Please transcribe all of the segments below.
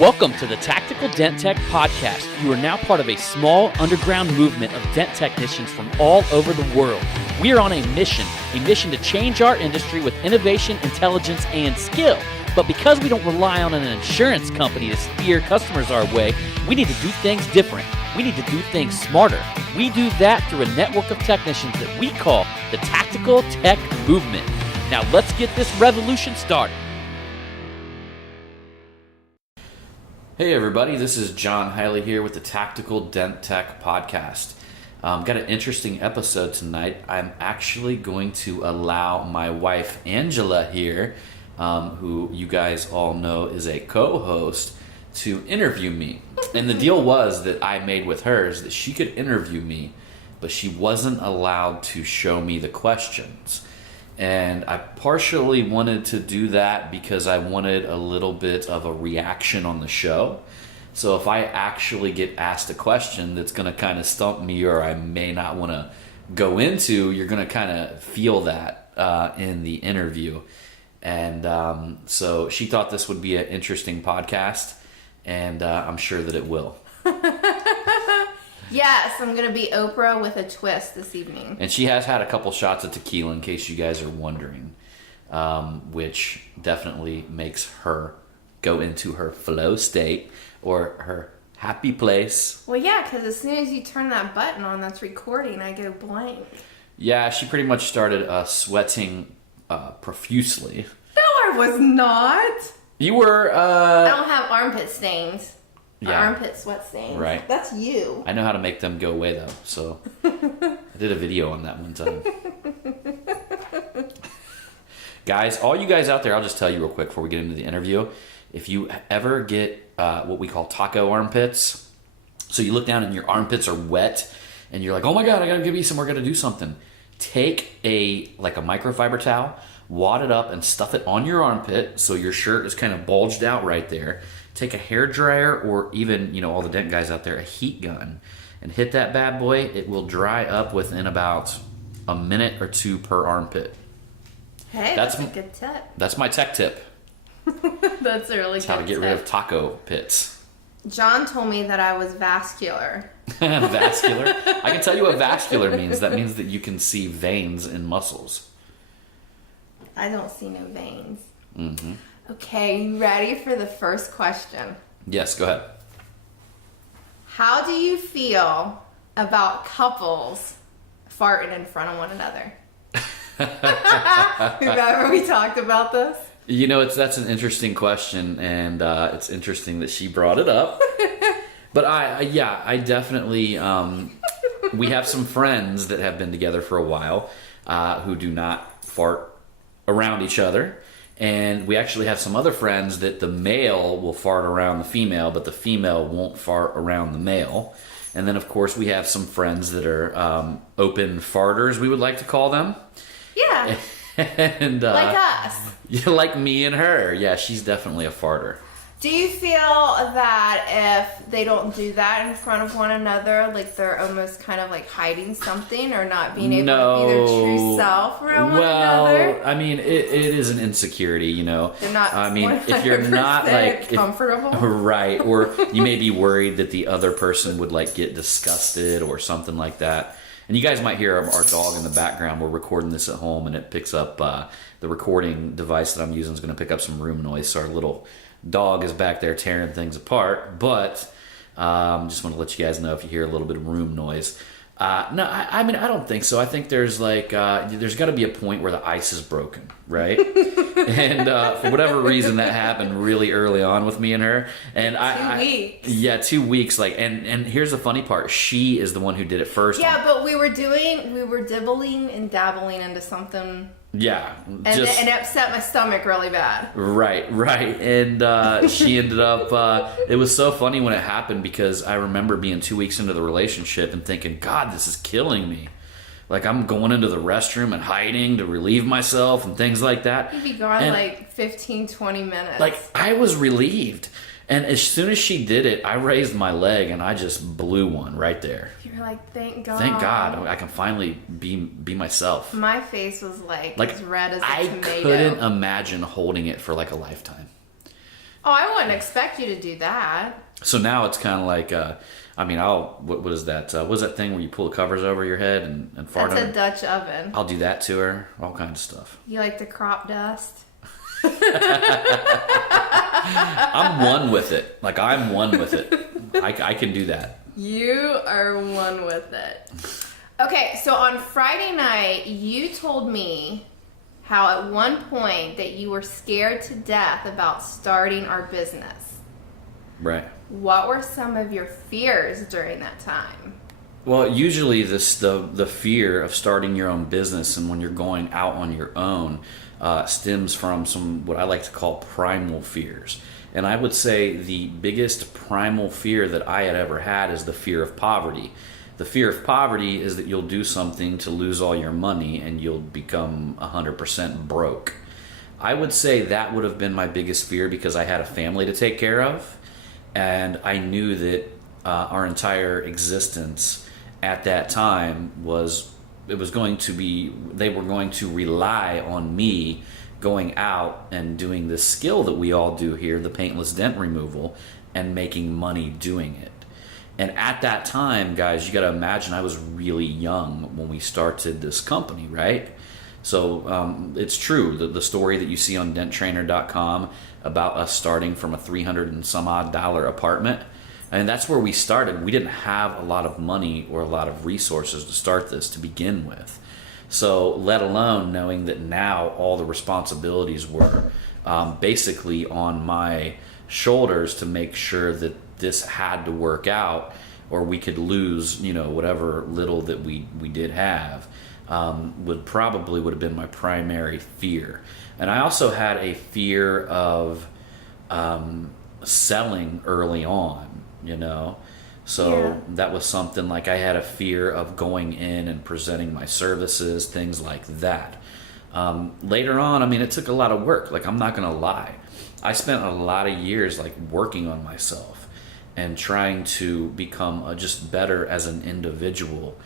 Welcome to the Tactical Dent Tech Podcast. You are now part of a small underground movement of dent technicians from all over the world. We are on a mission to change our industry with innovation, intelligence, and skill. But because we don't rely on an insurance company to steer customers our way, we need to do things different. We need to do things smarter. We do that through a network of technicians that we call the Tactical Tech Movement. Now let's get this revolution started. Hey everybody, this is John Hiley here with the Tactical Dent Tech Podcast. Got an interesting episode tonight. I'm actually going to allow my wife Angela here, who you guys all know is a co-host, to interview me. And the deal was that I made with her is that she could interview me, but she wasn't allowed to show me the questions. And I partially wanted to do that because I wanted a little bit of a reaction on the show. So if I actually get asked a question that's going to kind of stump me or I may not want to go into, you're going to kind of feel that in the interview. And so she thought this would be an interesting podcast, and I'm sure that it will. Yes, I'm going to be Oprah with a twist this evening. And she has had a couple shots of tequila, in case you guys are wondering, which definitely makes her go into her flow state or her happy place. Well, yeah, because as soon as you turn that button on that's recording, I go blank. Yeah, she pretty much started sweating profusely. No, I was not. You were... I don't have armpit stains. Yeah. Armpit sweat stains. Right. That's you. I know how to make them go away, though, so I did a video on that one time. Guys, all you guys out there, I'll just tell you real quick before we get into the interview. If you ever get what we call taco armpits, so you look down and your armpits are wet, and you're like, oh my God, I gotta give you some, we're gonna do something. Take a microfiber towel, wad it up, and stuff it on your armpit so your shirt is kind of bulged out right there. Take a hair dryer or even, all the dent guys out there, a heat gun, and hit that bad boy. It will dry up within about a minute or two per armpit. Hey, that's a good tip. That's my tech tip. That's a really good tip. How to get rid of taco pits. John told me that I was vascular. Vascular? I can tell you what vascular means. That means that you can see veins in muscles. I don't see no veins. Mm-hmm. Okay, you ready for the first question? Yes, go ahead. How do you feel about couples farting in front of one another? Remember we talked about this? That's an interesting question, and it's interesting that she brought it up. But I definitely, we have some friends that have been together for a while who do not fart around each other. And we actually have some other friends that the male will fart around the female, but the female won't fart around the male. And then, of course, we have some friends that are open farters, we would like to call them. Yeah. And like us. Yeah, like me and her. Yeah, she's definitely a farter. Do you feel that if they don't do that in front of one another, like they're almost kind of like hiding something or not being able to be their true self around one another? Well, I mean, it is an insecurity, They're not. I mean, if you're not comfortable, right? Or you may be worried that the other person would get disgusted or something like that. And you guys might hear our dog in the background. We're recording this at home, and it picks up the recording device that I'm using is going to pick up some room noise. So our little dog is back there tearing things apart, but just want to let you guys know if you hear a little bit of room noise. No, I mean, I don't think so. I think there's there's got to be a point where the ice is broken, right? And for whatever reason, that happened really early on with me and her. And 2 weeks. Yeah, 2 weeks. And here's the funny part: she is the one who did it first. Yeah, but we were dibbling and dabbling into something. Yeah. And it upset my stomach really bad. Right. And she ended up, it was so funny when it happened because I remember being 2 weeks into the relationship and thinking, God, this is killing me. Like, I'm going into the restroom and hiding to relieve myself and things like that. You'd be gone 15, 20 minutes. I was relieved. And as soon as she did it, I raised my leg and I just blew one right there. You're like, thank God. Thank God. I can finally be myself. My face was as red as a tomato. I couldn't imagine holding it for a lifetime. Oh, I wouldn't expect you to do that. So now it's kind of like, what is that? What is that thing where you pull the covers over your head and fart That's on a it? Dutch oven. I'll do that to her. All kinds of stuff. You like the crop dust? I'm one with it. Like, I'm one with it. I can do that. You are one with it. Okay, so on Friday night, you told me how at one point that you were scared to death about starting our business. Right. What were some of your fears during that time? Well, usually the fear of starting your own business and when you're going out on your own stems from some what I like to call primal fears. And I would say the biggest primal fear that I had ever had is the fear of poverty. The fear of poverty is that you'll do something to lose all your money and you'll become 100% broke. I would say that would have been my biggest fear because I had a family to take care of, and I knew that our entire existence at that time they were going to rely on me going out and doing this skill that we all do here, the paintless dent removal, and making money doing it. And at that time, guys, you got to imagine I was really young when we started this company, right? So it's true, the story that you see on denttrainer.com about us starting from a $300 and some odd apartment, and that's where we started. We didn't have a lot of money or a lot of resources to start this to begin with. So let alone knowing that now all the responsibilities were basically on my shoulders to make sure that this had to work out or we could lose, whatever little that we did have, would have been my primary fear. And I also had a fear of selling early on, So that was something like I had a fear of going in and presenting my services, things like that. Later on, it took a lot of work. Like, I'm not going to lie. I spent a lot of years working on myself and trying to become just better as an individual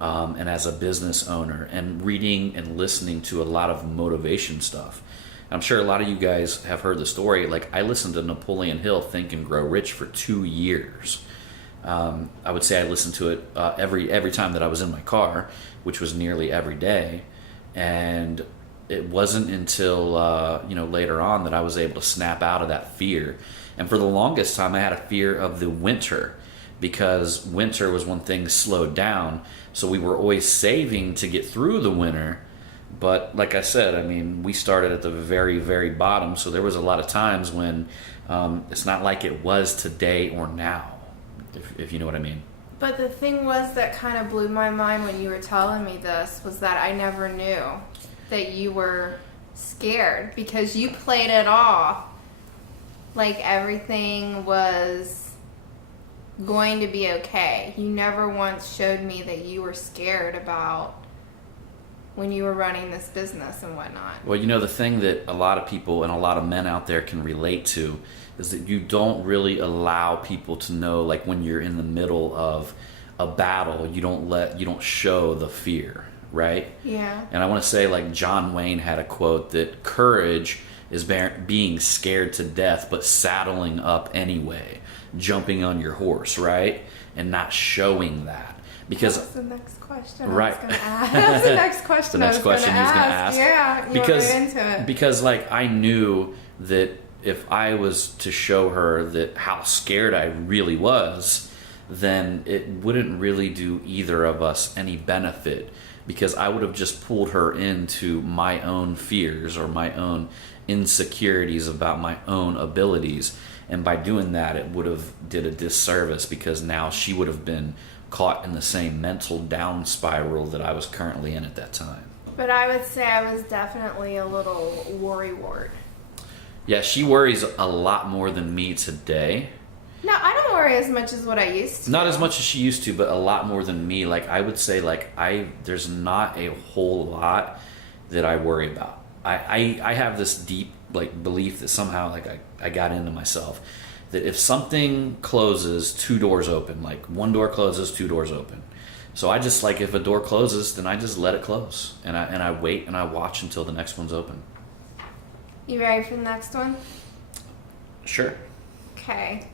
and as a business owner, and reading and listening to a lot of motivation stuff. I'm sure a lot of you guys have heard the story. Like, I listened to Napoleon Hill, Think and Grow Rich, for 2 years. I would say I listened to it every time that I was in my car, which was nearly every day. And it wasn't until later on that I was able to snap out of that fear. And for the longest time, I had a fear of the winter, because winter was when things slowed down. So we were always saving to get through the winter. But like I said, we started at the very, very bottom. So there was a lot of times when it's not like it was today or now, if you know what I mean. But the thing was that kind of blew my mind when you were telling me this was that I never knew that you were scared, because you played it off like everything was going to be okay. You never once showed me that you were scared about when you were running this business and whatnot. Well, the thing that a lot of people and a lot of men out there can relate to is that you don't really allow people to know, like, when you're in the middle of a battle, you don't show the fear, right? Yeah. And I want to say, like, John Wayne had a quote that courage is being scared to death but saddling up anyway, jumping on your horse, right? And not showing that. Because that's the next question right. I was going to ask. That's the next question the next question he was going to ask. Yeah, you because, went right into it. Because, like, I knew that if I was to show her that how scared I really was, then it wouldn't really do either of us any benefit, because I would have just pulled her into my own fears or my own insecurities about my own abilities. And by doing that, it would have did a disservice, because now she would have been caught in the same mental down spiral that I was currently in at that time. But I would say I was definitely a little worrywart. Yeah, she worries a lot more than me today. No, I don't worry as much as what I used to. Not as much as she used to, but a lot more than me. Like, I would say, like, there's not a whole lot that I worry about. I have this deep, like, belief that somehow, like, I got into myself, that if something closes, 2 doors open. Like, 1 door closes, 2 doors open. So I just, like, if a door closes, then I just let it close, and I wait and I watch until the next one's open. You ready for the next one? Sure. Okay.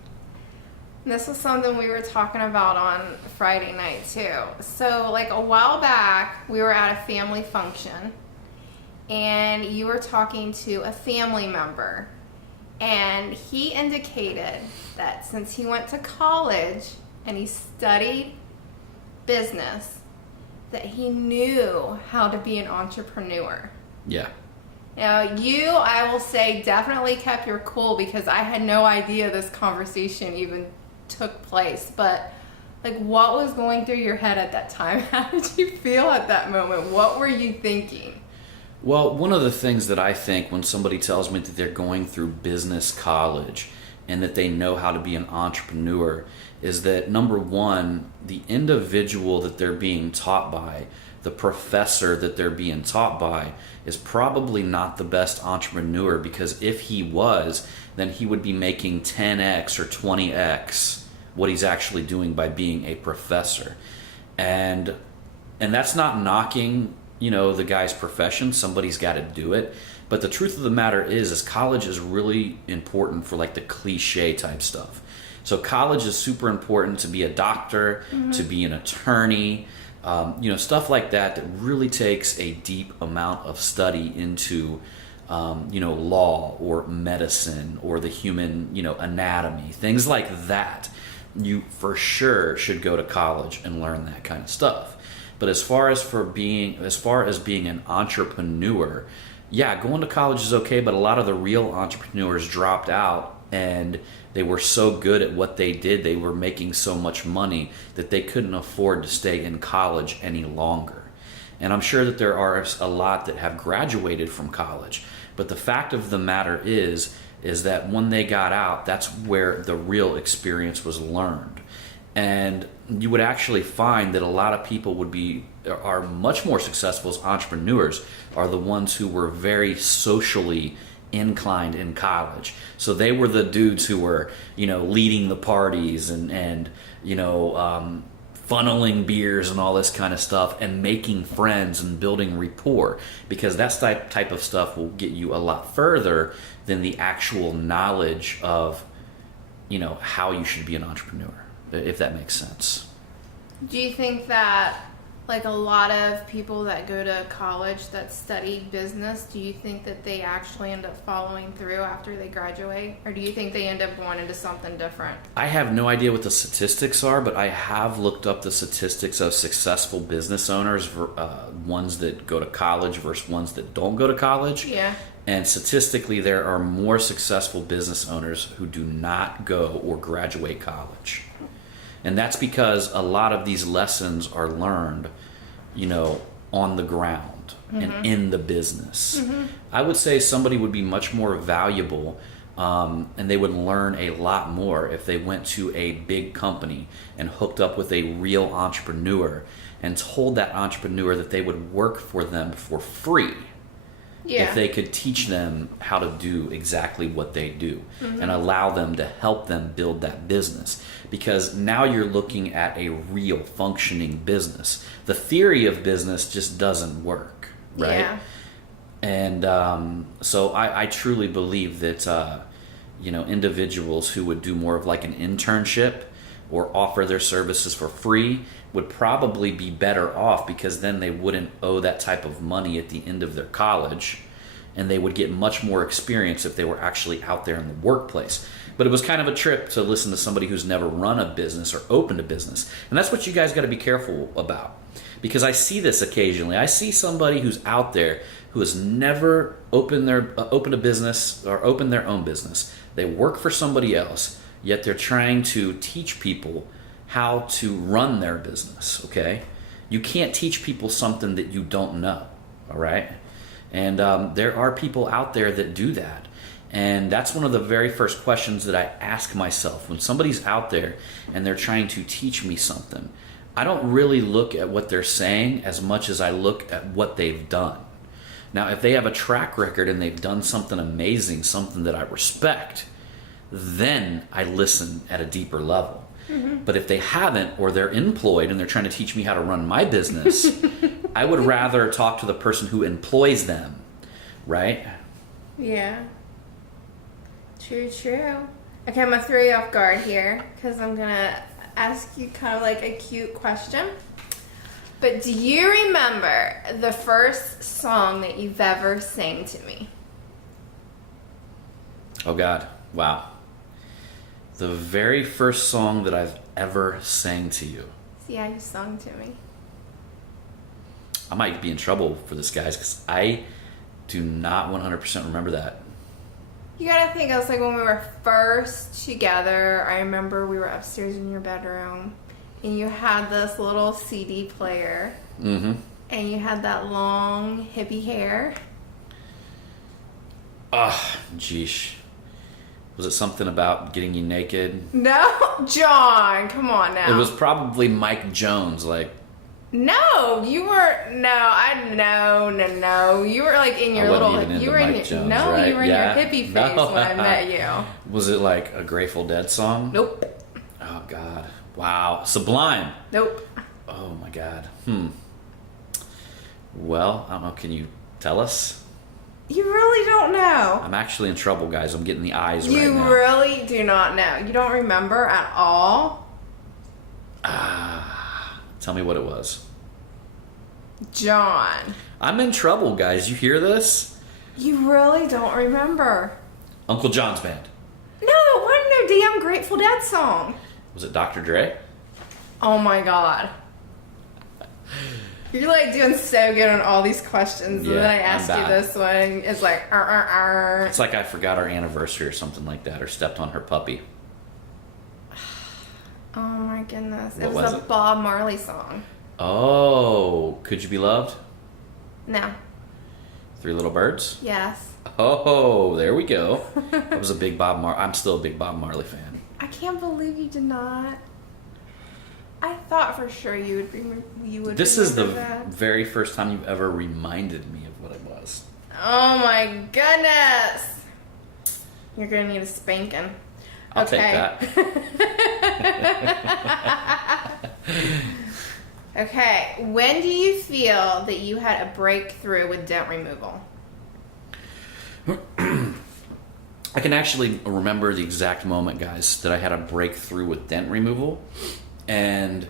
This is something we were talking about on Friday night too. So like a while back, we were at a family function and you were talking to a family member, and he indicated that since he went to college and he studied business, that he knew how to be an entrepreneur. Yeah. Now, I will say, definitely kept your cool because I had no idea this conversation even took place. But, like, what was going through your head at that time? How did you feel at that moment? What were you thinking? Well, one of the things that I think when somebody tells me that they're going through business college and that they know how to be an entrepreneur is that, number one, the individual that they're being taught by, the professor that they're being taught by, is probably not the best entrepreneur, because if he was, then he would be making 10x or 20x what he's actually doing by being a professor. And that's not knocking, the guy's profession. Somebody's got to do it. But the truth of the matter is college is really important for like the cliche type stuff. So college is super important to be a doctor, to be an attorney, stuff like that really takes a deep amount of study into, law or medicine or the human, anatomy, things like that. You for sure should go to college and learn that kind of stuff. But as far as being an entrepreneur, yeah, going to college is okay, but a lot of the real entrepreneurs dropped out and they were so good at what they did, they were making so much money that they couldn't afford to stay in college any longer. And I'm sure that there are a lot that have graduated from college, but the fact of the matter is that when they got out, that's where the real experience was learned. And you would actually find that a lot of people are much more successful as entrepreneurs are the ones who were very socially inclined in college. So they were the dudes who were, leading the parties and funneling beers and all this kind of stuff and making friends and building rapport, because that type of stuff will get you a lot further than the actual knowledge of, how you should be an entrepreneur, if that makes sense. Do you think that, like, a lot of people that go to college that study business, do you think that they actually end up following through after they graduate? Or do you think they end up going into something different? I have no idea what the statistics are, but I have looked up the statistics of successful business owners, ones that go to college versus ones that don't go to college. Yeah. And statistically, there are more successful business owners who do not go or graduate college. And that's because a lot of these lessons are learned, on the ground and in the business. I would say somebody would be much more valuable and they would learn a lot more if they went to a big company and hooked up with a real entrepreneur and told that entrepreneur that they would work for them for free. Yeah. If they could teach them how to do exactly what they do and allow them to help them build that business. Because now you're looking at a real functioning business. The theory of business just doesn't work, right? Yeah. And so I truly believe that, individuals who would do more of like an internship or offer their services for free would probably be better off, because then they wouldn't owe that type of money at the end of their college, and they would get much more experience if they were actually out there in the workplace. But it was kind of a trip to listen to somebody who's never run a business or opened a business. And that's what you guys got to be careful about, because I see this occasionally. I see somebody who's out there who has never opened a business or opened their own business. They work for somebody else, yet they're trying to teach people how to run their business, okay? You can't teach people something that you don't know, all right? And there are people out there that do that. And that's one of the very first questions that I ask myself when somebody's out there and they're trying to teach me something. I don't really look at what they're saying as much as I look at what they've done. Now, if they have a track record and they've done something amazing, something that I respect, then I listen at a deeper level. But if they haven't, or they're employed and they're trying to teach me how to run my business, I would rather talk to the person who employs them, right? Yeah. True, true. Okay, I'm gonna throw you off guard here because I'm gonna ask you kind of like a cute question. But do you remember the first song that you've ever sang to me? Oh God, wow. The very first song that I've ever sang to you. See how you sung to me. I might be in trouble for this, guys, because I do not 100% remember that. You gotta think, it was like when we were first together. I remember we were upstairs in your bedroom, and you had this little CD player, Mm-hmm. and you had that long hippie hair. Ah, geesh. Was it something about getting you naked? No, John, come on now. It was probably Mike Jones, like. No, you were no. You were like in your I wasn't little. even into You were in Mike your Jones, no. right? You were in Yeah. your hippie face No. when I met you. Was it like a Grateful Dead song? Nope. Oh God! Wow, Sublime. Nope. Oh my God. Well, I don't know. Can you tell us? You really don't know. I'm actually in trouble, guys. I'm getting the eyes right You now. really do not know. You don't remember at all. Tell me what it was. John. I'm in trouble, guys. You hear this? You really don't remember. Uncle John's Band. No, it wasn't no damn Grateful Dead song. Was it Dr. Dre? Oh my God. You're like doing so good on all these questions, Yeah, and then I I'm ask you bad. this one. It's like, It's like I forgot our anniversary or something like that, or stepped on her puppy. Oh my goodness. What It was was a it? Bob Marley song. Oh, Could You Be Loved? No. Three Little Birds? Yes. Oh, there we go. I was a big Bob Marley. I'm still a big Bob Marley fan. I can't believe you did not. I thought for sure you would This is the remember that. very first time you've ever reminded me of what it was. Oh my goodness. You're going to need a spanking. I'll take that. Okay, when do you feel that you had a breakthrough with dent removal? I can actually remember the exact moment, guys, that I had a breakthrough with dent removal. And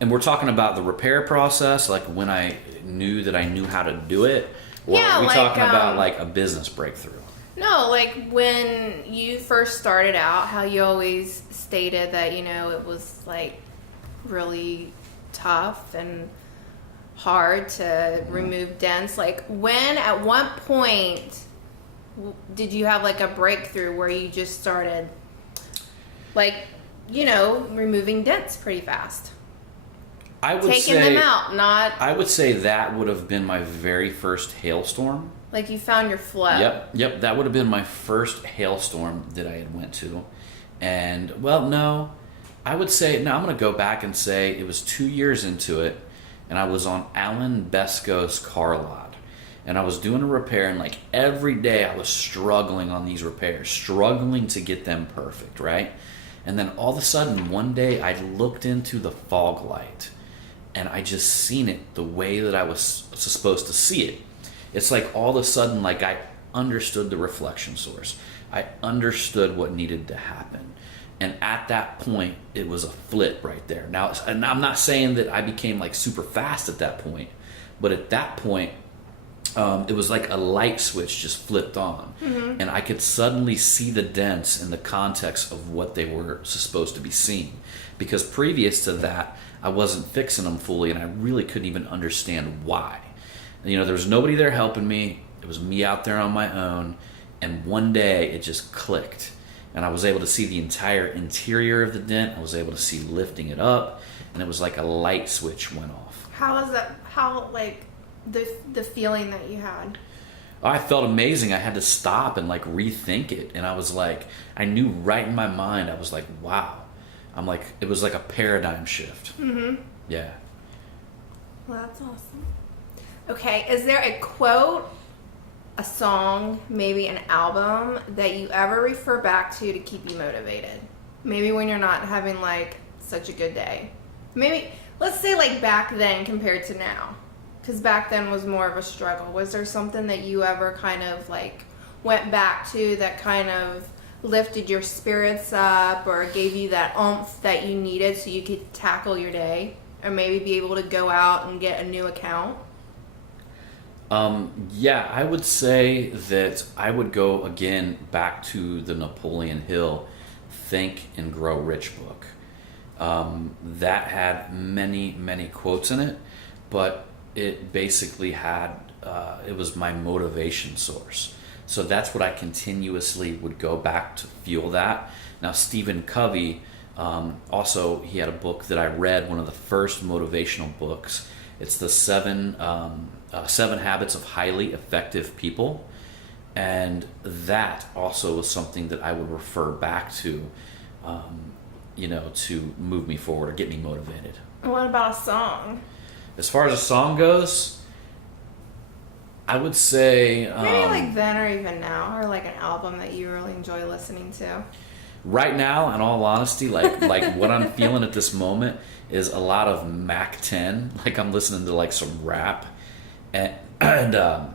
we're talking about the repair process, like when I knew that I knew how to do it, or Yeah, are we like, talking about like a business breakthrough? No, like when you first started out, how you always stated that, you know, it was like really tough and hard to remove dents. Like when, at what point did you have like a breakthrough where you just started like, you know, removing dents pretty fast? I would Taking say, them out, not I would say that would have been my very first hailstorm. like you found your flow. Yep. That would have been my first hailstorm that I had went to. And, well, no. I would say, no, I'm going to go back and say it was 2 years into it, and I was on Alan Besco's car lot. And I was doing a repair, and like every day I was struggling on these repairs, struggling to get them perfect, right? And then all of a sudden, one day I looked into the fog light, and I just seen it the way that I was supposed to see it. It's like all of a sudden, like I understood the reflection source. I understood what needed to happen. And at that point, it was a flip right there. Now, and I'm not saying that I became like super fast at that point, but at that point, it was like a light switch just flipped on. And I could suddenly see the dents in the context of what they were supposed to be seen. Because previous to that, I wasn't fixing them fully, and I really couldn't even understand why. You know, there was nobody there helping me. It was me out there on my own. And one day, it just clicked. And I was able to see the entire interior of the dent. I was able to see lifting it up. And it was like a light switch went off. How was that? How, like, the feeling that you had? I felt amazing. I had to stop and like rethink it. And I was like, I knew right in my mind, I was like, wow. I'm like, it was like a paradigm shift. Yeah. Well, that's awesome. Okay, is there a quote, a song, maybe an album that you ever refer back to keep you motivated? Maybe when you're not having like such a good day. Maybe, let's say like back then compared to now. Because back then was more of a struggle. Was there something that you ever kind of like went back to that kind of lifted your spirits up or gave you that oomph that you needed so you could tackle your day or maybe be able to go out and get a new account? Yeah, I would say that I would go again back to the Napoleon Hill Think and Grow Rich book. That had many, many quotes in it, but it basically had, it was my motivation source. So that's what I continuously would go back to fuel that. Now, Stephen Covey, also, he had a book that I read, one of the first motivational books. It's the Seven Habits of Highly Effective People. And that also was something that I would refer back to, to move me forward or get me motivated. What about a song? As far as a song goes, I would say... maybe like then or even now, or like an album that you really enjoy listening to. Right now, in all honesty, like what I'm feeling at this moment is a lot of Mac 10. Like I'm listening to like some rap, and a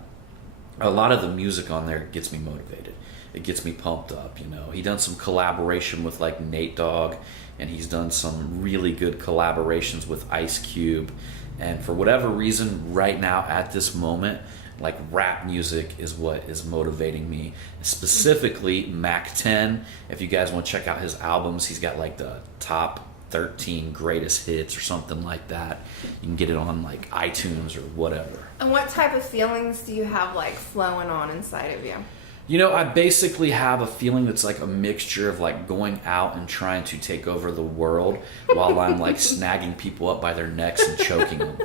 lot of the music on there gets me motivated. It gets me pumped up. He done some collaboration with like Nate Dogg, and he's done some really good collaborations with Ice Cube. And for whatever reason, right now at this moment, like rap music is what is motivating me. Specifically, Mac 10. If you guys want to check out his albums, he's got like the top 13 greatest hits or something like that. You can get it on like iTunes or whatever. And what type of feelings do you have like flowing on inside of you? I basically have a feeling that's like a mixture of like going out and trying to take over the world while I'm like snagging people up by their necks and choking them.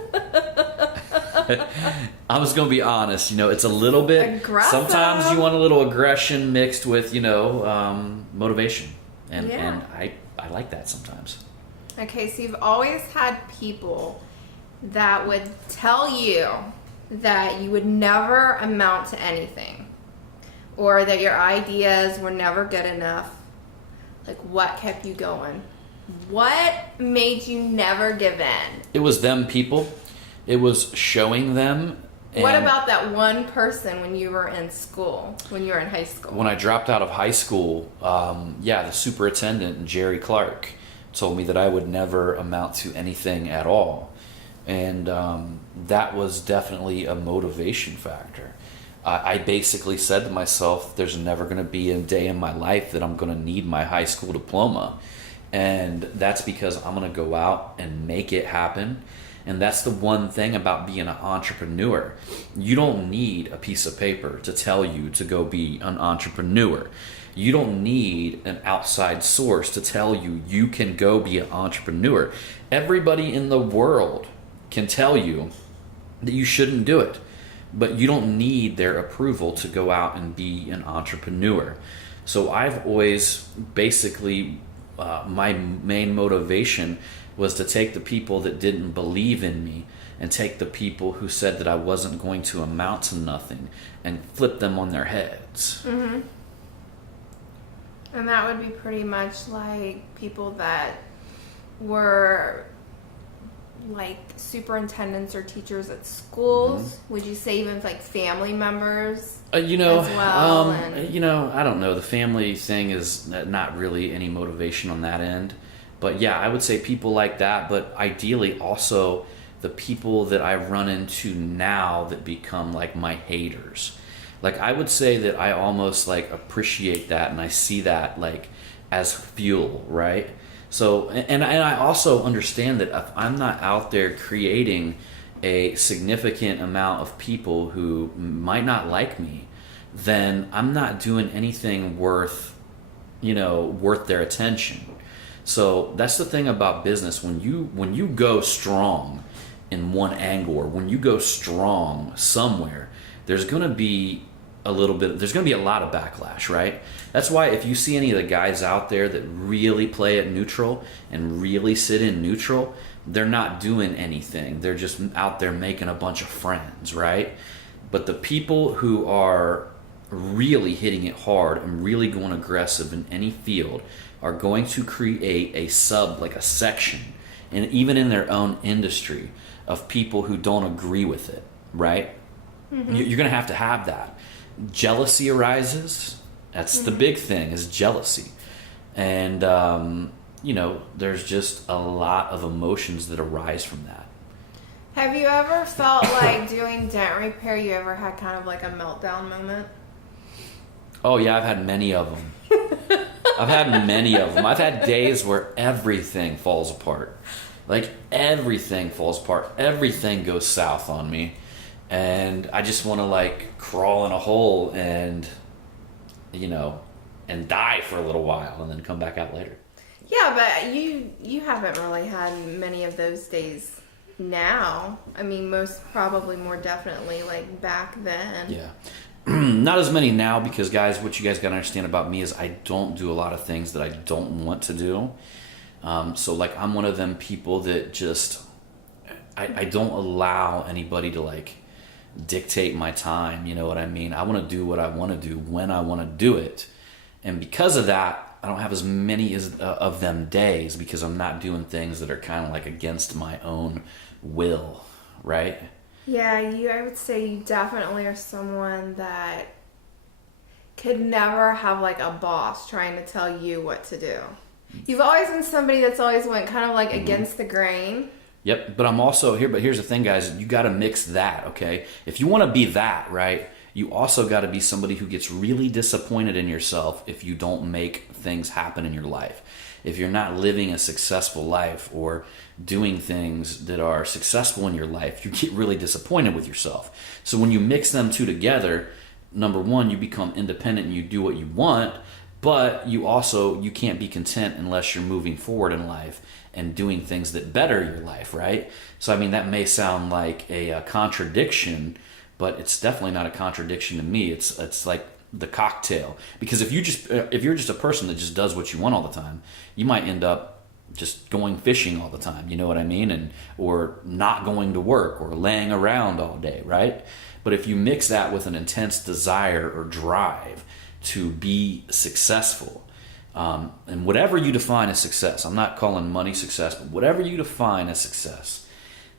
I'm just going to be honest, it's a little bit... aggressive. Sometimes you want a little aggression mixed with, motivation. And I like that sometimes. Okay, so you've always had people that would tell you that you would never amount to anything, or that your ideas were never good enough. Like, what kept you going? What made you never give in? It was them people. It was showing them. What about that one person when you were in school, when you were in high school? When I dropped out of high school, the superintendent, Jerry Clark, told me that I would never amount to anything at all. And that was definitely a motivation factor. I basically said to myself, there's never going to be a day in my life that I'm going to need my high school diploma. And that's because I'm going to go out and make it happen. And that's the one thing about being an entrepreneur. You don't need a piece of paper to tell you to go be an entrepreneur. You don't need an outside source to tell you you can go be an entrepreneur. Everybody in the world can tell you that you shouldn't do it, but you don't need their approval to go out and be an entrepreneur. So I've always basically, my main motivation was to take the people that didn't believe in me and take the people who said that I wasn't going to amount to nothing and flip them on their heads. Mm-hmm. And that would be pretty much like people that were like superintendents or teachers at schools. Mm-hmm. Would you say even like family members as well? I don't know. The family thing is not really any motivation on that end. But yeah, I would say people like that, but ideally also the people that I run into now that become like my haters. Like I would say that I almost like appreciate that and I see that like as fuel, right? So, and I also understand that if I'm not out there creating a significant amount of people who might not like me, then I'm not doing anything worth their attention. So that's the thing about business. When you go strong in one angle, or when you go strong somewhere, there's going to be a lot of backlash, right? That's why if you see any of the guys out there that really play at neutral and really sit in neutral, they're not doing anything. They're just out there making a bunch of friends, right? But the people who are really hitting it hard and really going aggressive in any field are going to create a section, and even in their own industry, of people who don't agree with it, right? Mm-hmm. You're going to have that. jealousy arises. That's the big thing, is jealousy. And, there's just a lot of emotions that arise from that. Have you ever felt like doing dent repair, you ever had kind of like a meltdown moment? Oh, yeah, I've had many of them. I've had days where everything falls apart. Like, everything falls apart. Everything goes south on me. And I just want to, like, crawl in a hole and, and die for a little while and then come back out later. Yeah, but you haven't really had many of those days now. I mean, most probably more definitely, like, back then. Yeah. Not as many now because, guys, what you guys got to understand about me is I don't do a lot of things that I don't want to do. So, like, I'm one of them people that just, I don't allow anybody to, like, dictate my time. You know what I mean? I want to do what I want to do when I want to do it. And because of that, I don't have as many of them days because I'm not doing things that are kind of like against my own will, right? Yeah, I would say you definitely are someone that could never have like a boss trying to tell you what to do. You've always been somebody that's always went kind of like against the grain. Yep, but I'm also here. But here's the thing, guys. You got to mix that, okay? If you want to be that, right, you also got to be somebody who gets really disappointed in yourself if you don't make things happen in your life. If you're not living a successful life or doing things that are successful in your life, you get really disappointed with yourself. So when you mix them two together, number one, you become independent and you do what you want, but you can't be content unless you're moving forward in life and doing things that better your life, right? So, I mean, that may sound like a contradiction, but it's definitely not a contradiction to me. It's like the cocktail. Because if you're just a person that just does what you want all the time, you might end up just going fishing all the time, you know what I mean? Or not going to work or laying around all day, right? But if you mix that with an intense desire or drive to be successful, and whatever you define as success, I'm not calling money success, but whatever you define as success,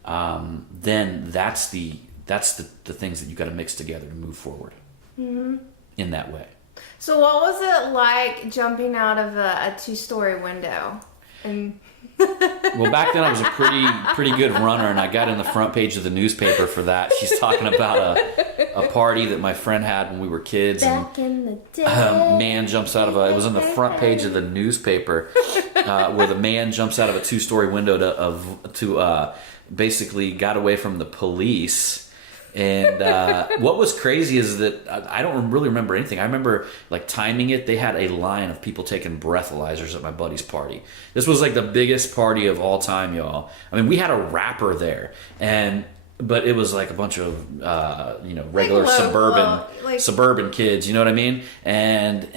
then that's the things that you got to mix together to move forward in that way. So what was it like jumping out of a 2-story window? And Well, back then I was a pretty good runner, and I got in the front page of the newspaper for that. She's talking about a party that my friend had when we were kids. Back in the day. A man jumps out of it was on the front page of the newspaper where the man jumps out of a 2-story window to basically got away from the police. And what was crazy is that I don't really remember anything. I remember like timing it. They had a line of people taking breathalyzers at my buddy's party. This was like the biggest party of all time, y'all. I mean, we had a rapper there, but it was like a bunch of regular suburban kids. You know what I mean? And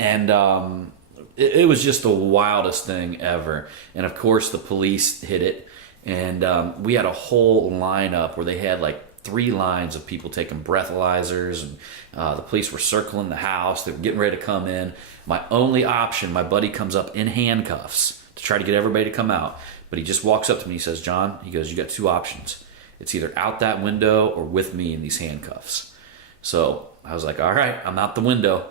it was just the wildest thing ever. And of course, the police hit it, and we had a whole lineup where they had like 3 lines of people taking breathalyzers, and the police were circling the house. They were getting ready to come in. My only option, my buddy comes up in handcuffs to try to get everybody to come out. But he just walks up to me. He says, "John," he goes, "you got 2 options. It's either out that window or with me in these handcuffs." So I was like, all right, I'm out the window.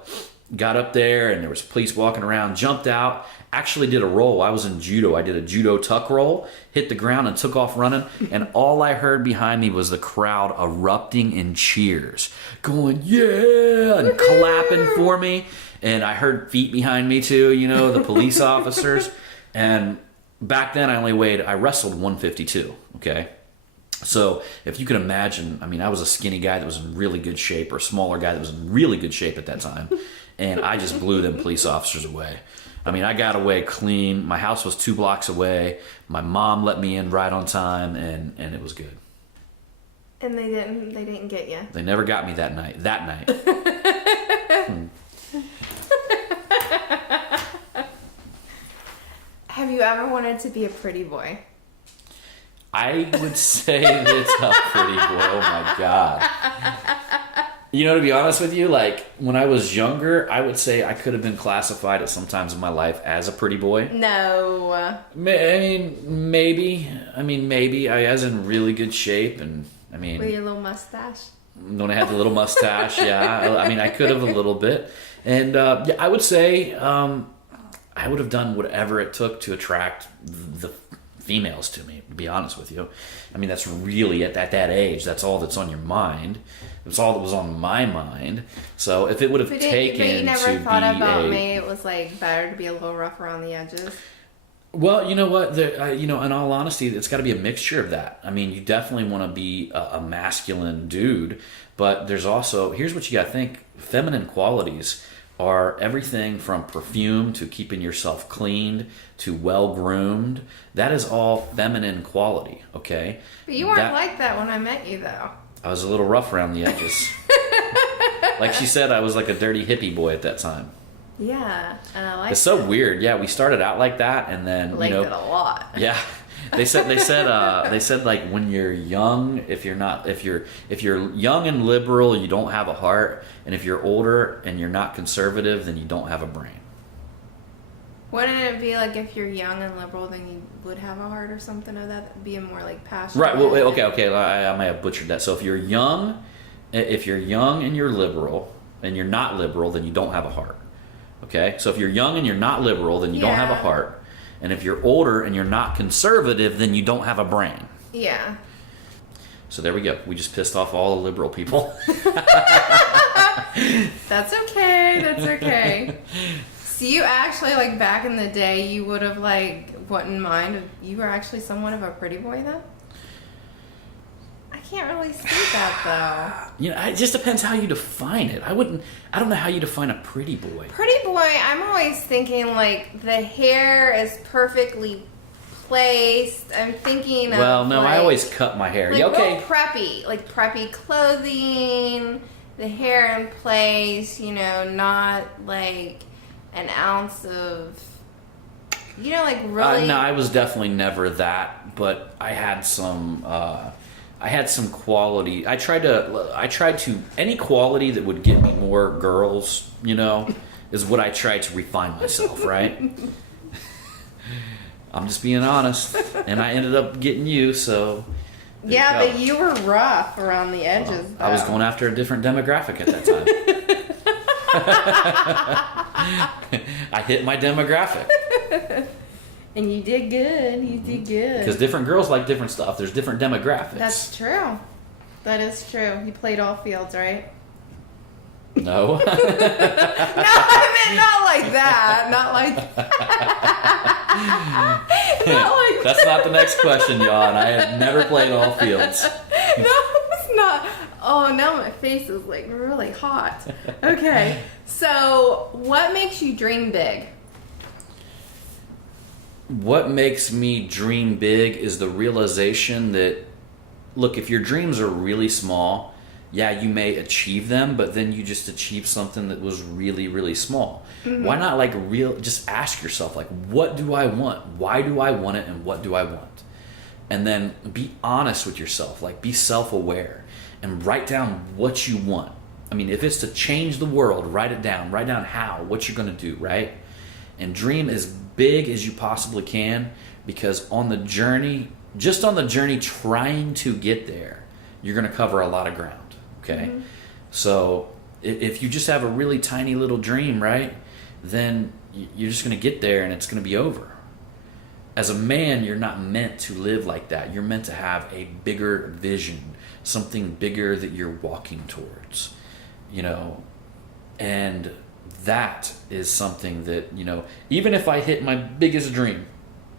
Got up there, and there was police walking around. Jumped out. Actually did a roll. I was in judo. I did a judo tuck roll, hit the ground, and took off running. And all I heard behind me was the crowd erupting in cheers, going, yeah, and clapping for me. And I heard feet behind me too, the police officers. And back then I wrestled 152, okay? So if you can imagine, I mean, I was a skinny guy that was in really good shape, or a smaller guy that was in really good shape at that time. And I just blew them police officers away. I mean, I got away clean. My house was 2 blocks away. My mom let me in right on time, and it was good. And they didn't get you. They never got me that night. Have you ever wanted to be a pretty boy? I would say that it's a pretty boy. Oh my God. To be honest with you, like when I was younger, I would say I could have been classified at some times in my life as a pretty boy. No. I mean, maybe. I was in really good shape, and I mean. With your little mustache. when I had the little mustache. Yeah, I mean, I could have a little bit. And yeah, I would say I would have done whatever it took to attract the females to me, to be honest with you. I mean, that's really, at that age, that's all that's on your mind. It was all that was on my mind. So if it would have taken but you never to thought be about maybe it was like better to be a little rough around the edges? Well, you know what? You know, in all honesty, it's got to be a mixture of that. I mean, you definitely want to be a masculine dude, but there's also, here's what you got to think: feminine qualities are everything from perfume to keeping yourself cleaned to well groomed. That is all feminine quality. Okay. But you weren't like that when I met you, though. I was a little rough around the edges. Like she said, I was like a dirty hippie boy at that time. Yeah, and I like it's so weird. Yeah, we started out like that, and then I liked it a lot. Yeah, they said like when you're young, if you're young and liberal, you don't have a heart, and if you're older and you're not conservative, then you don't have a brain. Wouldn't it be like if you're young and liberal, then you would have a heart or something of that? Being more like passionate. Right. Well, okay. I might have butchered that. So if you're young and you're liberal, and you're not liberal, then you don't have a heart. Okay, so if you're young and you're not liberal, then you don't have a heart. And if you're older and you're not conservative, then you don't have a brain. Yeah. So there we go. We just pissed off all the liberal people. That's okay. That's okay. So you actually, like, back in the day, you would have, like, wouldn't mind if you were actually somewhat of a pretty boy then? I can't really see that, though. You know, it just depends how you define it. I don't know how you define a pretty boy. Pretty boy, I'm always thinking, like, the hair is perfectly placed. I'm thinking of, well, no, like, I always cut my hair. like, Yeah, okay. real preppy. Like, preppy clothing, the hair in place, you know, not, like, an ounce of... You know, like, really... No, I was definitely never that, but I had some quality. I tried to any quality that would get me more girls, you know, is what I tried to refine myself, right? I'm just being honest, and I ended up getting you, so yeah, but you were rough around the edges. I was going after a different demographic at that time. I hit my demographic. And you did good. You did good. Because different girls like different stuff. There's different demographics. That's true. That is true. You played all fields, right? No. No, I meant not like that. Not like not like That's not the next question, Jan. I have never played all fields. No, it's not. Oh, now my face is like really hot. Okay. So, what makes you dream big? What makes me dream big is the realization that, look, if your dreams are really small, yeah, you may achieve them, but then you just achieve something that was really, really small. Mm-hmm. Why not just ask yourself, like, what do I want? Why do I want it? And what do I want? And then be honest with yourself, like, be self-aware and write down what you want. I mean, if it's to change the world, write it down. Write down how, what you're going to do, right? And dream as big as you possibly can, because on the journey trying to get there, you're going to cover a lot of ground. Okay. Mm-hmm. So if you just have a really tiny little dream, right, then you're just going to get there and it's going to be over. As a man, you're not meant to live like that. You're meant to have a bigger vision, something bigger that you're walking towards, you know, and that is something that, you know, even if I hit my biggest dream,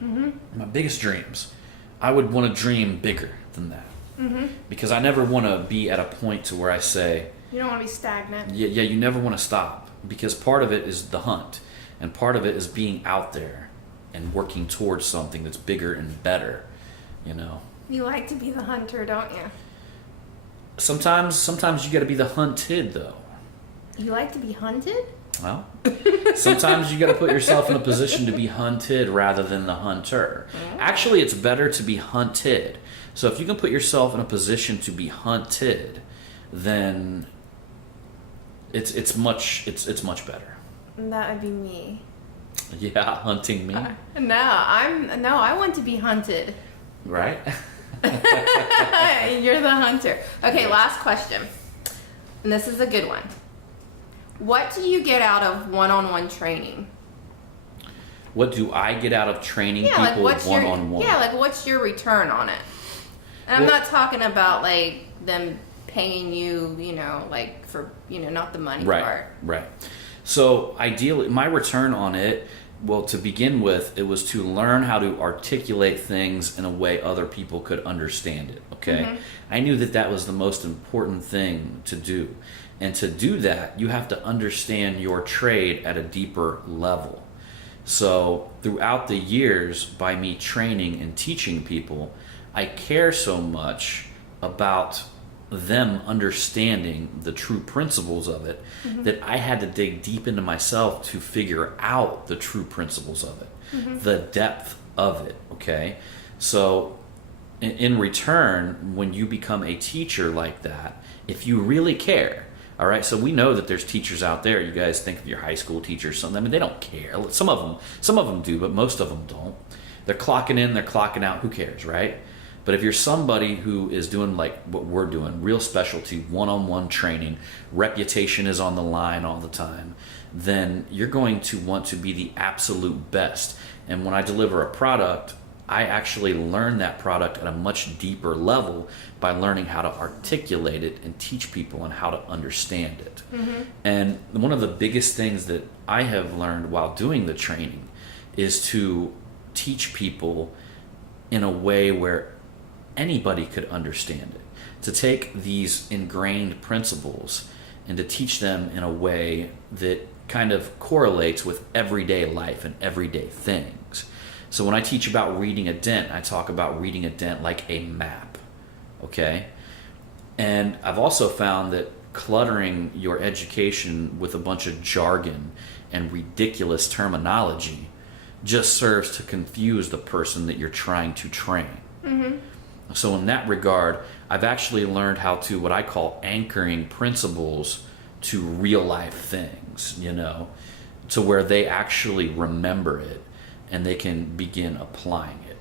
my biggest dreams, I would want to dream bigger than that. Mm-hmm. Because I never want to be at a point to where I say... You don't want to be stagnant. Yeah, you never want to stop. Because part of it is the hunt. And part of it is being out there and working towards something that's bigger and better, you know. You like to be the hunter, don't you? Sometimes you got to be the hunted, though. You like to be hunted? Well, sometimes you got to put yourself in a position to be hunted rather than the hunter. Oh. Actually, it's better to be hunted. So if you can put yourself in a position to be hunted, then it's much better. That would be me. Yeah, hunting me. I want to be hunted. Right? You're the hunter. Okay, last question. and this is a good one. What do you get out of one-on-one training? What do I get out of training Yeah, like people what's one-on-one? your what's your return on it? And I'm not talking about like them paying you, like for not the money part. Right. So ideally, my return on it, well, to begin with, it was to learn how to articulate things in a way other people could understand it. Okay, Mm-hmm. I knew that was the most important thing to do, and to do that, you have to understand your trade at a deeper level. So throughout the years, by me training and teaching people, I care so much about them understanding the true principles of it that I had to dig deep into myself to figure out the true principles of it, the depth of it. Okay, so in return, when you become a teacher like that, if you really care, all right, so we know that there's teachers out there. You guys think of your high school teachers, something. I mean, they don't care. Some of them do, but most of them don't. They're clocking in, they're clocking out. Who cares, right? But if you're somebody who is doing like what we're doing, real specialty, one-on-one training, reputation is on the line all the time, then you're going to want to be the absolute best. And when I deliver a product, I actually learn that product at a much deeper level by learning how to articulate it and teach people on how to understand it. And one of the biggest things that I have learned while doing the training is to teach people in a way where anybody could understand it. To take these ingrained principles and to teach them in a way that kind of correlates with everyday life and everyday things. So when I teach about reading a dent, I talk about reading a dent like a map, okay? And I've also found that cluttering your education with a bunch of jargon and ridiculous terminology just serves to confuse the person that you're trying to train. So in that regard, I've actually learned how to, what I call anchoring principles to real life things, to where they actually remember it and they can begin applying it.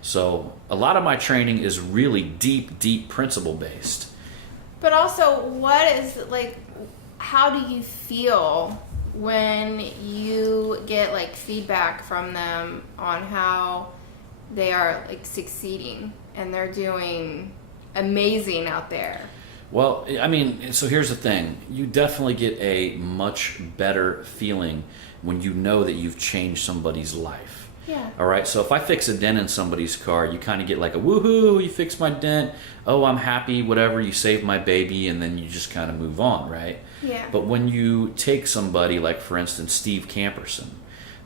So a lot of my training is really deep principle based. But also, how do you feel when you get like feedback from them on how they are like succeeding and they're doing amazing out there? Well, I mean, so here's the thing. You definitely get a much better feeling when you know that you've changed somebody's life. Yeah. All right, so if I fix a dent in somebody's car, you kind of get like a woohoo, you fixed my dent, oh, I'm happy, whatever, you saved my baby, and then you just kind of move on, right? Yeah. But when you take somebody like, for instance, Steve Camperson,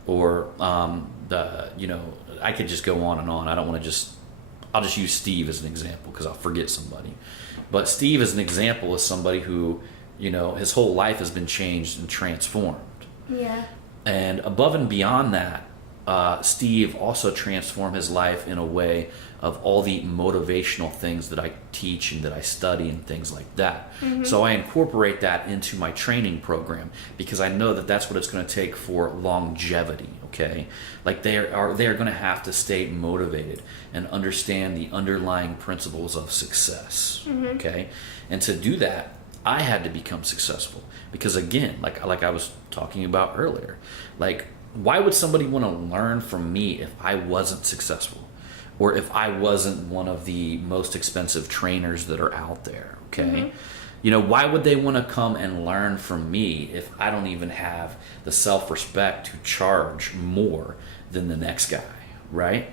or I could just go on and on. I don't want to I'll just use Steve as an example because I'll forget somebody. But Steve as an example is somebody who, his whole life has been changed and transformed. Yeah. And above and beyond that, Steve also transformed his life in a way of all the motivational things that I teach and that I study and things like that. So I incorporate that into my training program because I know that that's what it's going to take for longevity, okay? Like they are going to have to stay motivated and understand the underlying principles of success, okay? And to do that, I had to become successful because again, like I was talking about earlier, like why would somebody want to learn from me if I wasn't successful or if I wasn't one of the most expensive trainers that are out there, okay? Why would they want to come and learn from me if I don't even have the self-respect to charge more than the next guy, right?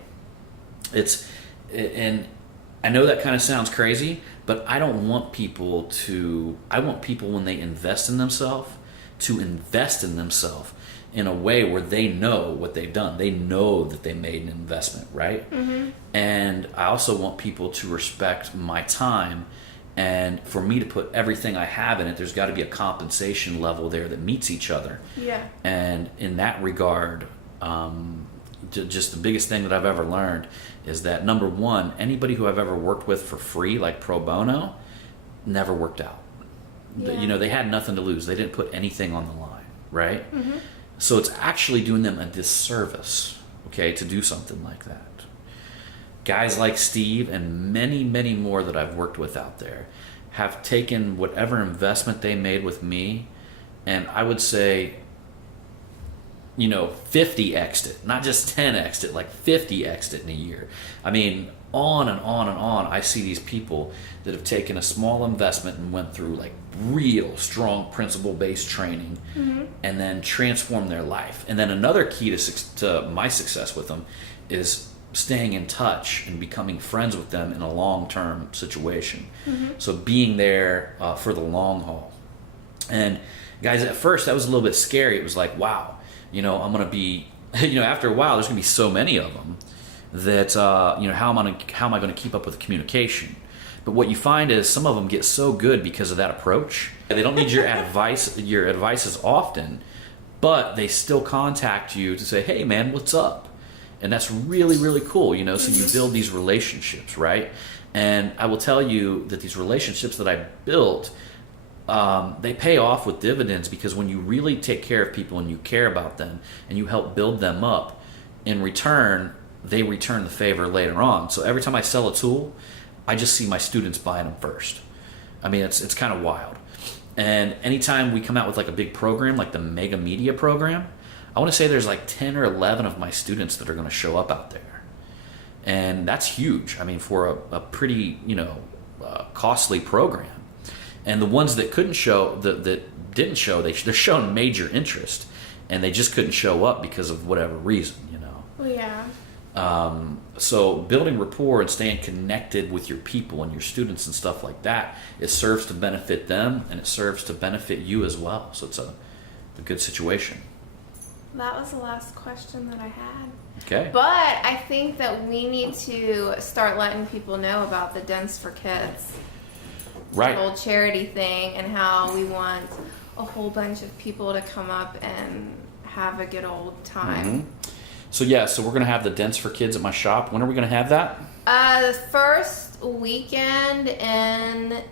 And I know that kind of sounds crazy, but I want people when they invest in themselves to invest in themselves in a way where they know what they've done. They know that they made an investment, right? And I also want people to respect my time, and for me to put everything I have in it, there's got to be a compensation level there that meets each other. Yeah. And in that regard, just the biggest thing that I've ever learned is that, number one, anybody who I've ever worked with for free, like pro bono, never worked out. Yeah. They had nothing to lose. They didn't put anything on the line, right? So it's actually doing them a disservice, okay, to do something like that. Guys like Steve and many, many more that I've worked with out there, have taken whatever investment they made with me, and I would say, 50x'd it, not just 10x'd it, like 50x'd it in a year. I mean, on and on and on. I see these people that have taken a small investment and went through like real strong principle-based training, and then transformed their life. And then another key to my success with them is staying in touch and becoming friends with them in a long-term situation. So being there for the long haul. And guys, at first that was a little bit scary. It was like, wow, I'm going to be, after a while, there's going to be so many of them that, how am I going to keep up with the communication? But what you find is some of them get so good because of that approach. They don't need your advice as often, but they still contact you to say, hey man, what's up? And that's really, really cool, so you build these relationships, right? And I will tell you that these relationships that I built, they pay off with dividends, because when you really take care of people and you care about them and you help build them up, in return, they return the favor later on. So every time I sell a tool, I just see my students buying them first. I mean, it's kind of wild. And anytime we come out with like a big program, like the Mega Media program, I want to say there's like 10 or 11 of my students that are going to show up out there. And that's huge. I mean, for a pretty, costly program. And the ones that couldn't show, that didn't show, they're showing major interest. And they just couldn't show up because of whatever reason, Well, yeah. So building rapport and staying connected with your people and your students and stuff like that, it serves to benefit them and it serves to benefit you as well. So it's a good situation. That was the last question that I had. Okay. But I think that we need to start letting people know about the Dents for Kids. Right. The whole charity thing, and how we want a whole bunch of people to come up and have a good old time. So we're going to have the Dents for Kids at my shop. When are we going to have that? The first weekend in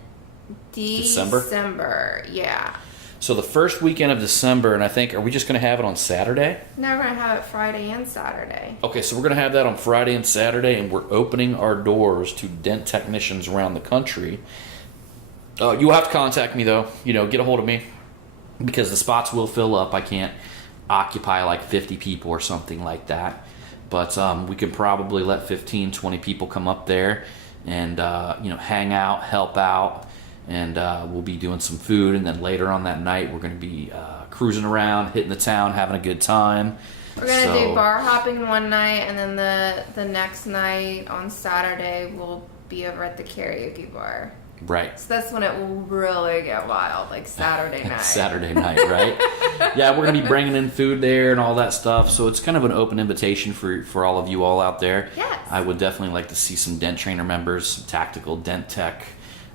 December. Yeah. So the first weekend of December, and I think, are we just going to have it on Saturday? No, we're going to have it Friday and Saturday. Okay, so we're going to have that on Friday and Saturday, and we're opening our doors to dent technicians around the country. You'll have to contact me, though. Get a hold of me, because the spots will fill up. I can't occupy like 50 people or something like that. But we can probably let 15, 20 people come up there and, hang out, help out. And we'll be doing some food, and then later on that night we're going to be cruising around, hitting the town, having a good time. We're going to do bar hopping one night, and then the next night on Saturday we'll be over at the karaoke bar. Right. So that's when it will really get wild, like Saturday night. Saturday night, right? Yeah, we're going to be bringing in food there and all that stuff. So it's kind of an open invitation for all of you all out there. Yes. I would definitely like to see some Dent Trainer members, some Tactical Dent Tech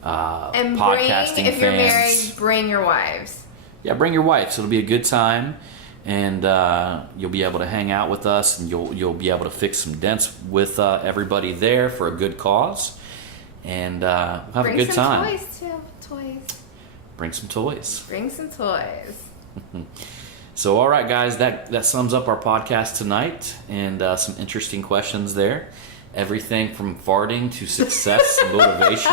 and podcasting if you're fans. married, bring your wives. Yeah, bring your wives. It'll be a good time, and you'll be able to hang out with us, and you'll be able to fix some dents with everybody there for a good cause, and we'll have a good time. Bring some toys too. Toys. Bring some toys. Bring some toys. So, all right, guys, that sums up our podcast tonight, and some interesting questions there. Everything from farting to success, motivation.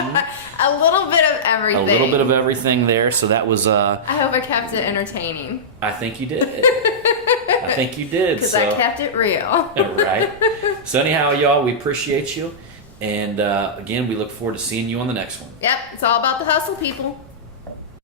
A little bit of everything. A little bit of everything there. So that was... I hope I kept it entertaining. I think you did. I think you did. Because I kept it real. Right. So anyhow, y'all, we appreciate you. And again, we look forward to seeing you on the next one. Yep, it's all about the hustle, people.